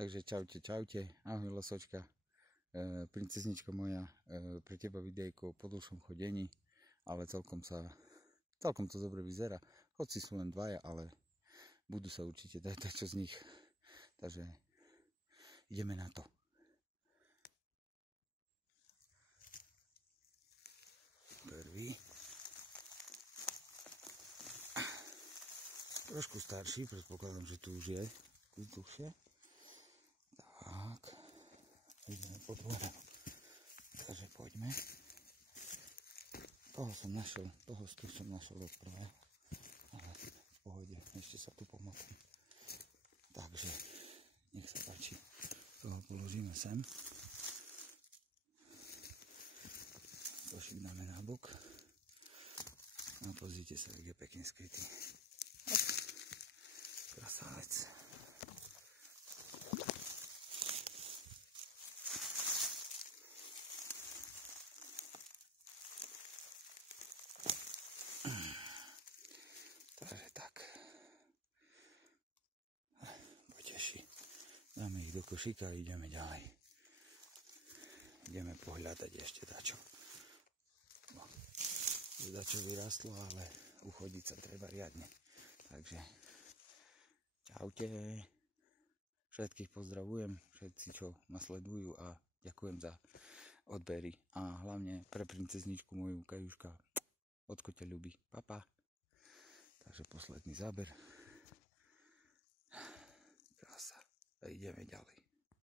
Takže čaute, čaute, ahoj losočka, princeznička moja, pre teba videjko po dlhšom chodení, ale celkom to dobre vyzerá, hoci sú len dvaja, ale budú sa určite dať čo z nich, takže ideme na to. Prvý, trošku starší, predpokladám, že tu už je kus dlhšie. Tak, ideme po dvore. Takže poďme. Toho som našiel od prvého. Ale v pohode, ešte sa tu pomotím. Takže, nech sa páči. Toho položíme sem. Košík dáme na bok. A pozrite sa, jak je pekne skrytý. Krasávec. Takže tak. Poteší. Dáme ich do košíka a ideme ďalej. Ideme pohľadať ešte dačo. No, dačo vyrastlo, ale uchodiť sa treba riadne. Takže čaute. Všetkých pozdravujem, všetci, čo ma sledujú, a ďakujem za odbery. A hlavne pre princezničku moju Kajuška, odko ťa ľubí. Papa. Takže posledný záber. Krása. A ideme ďalej.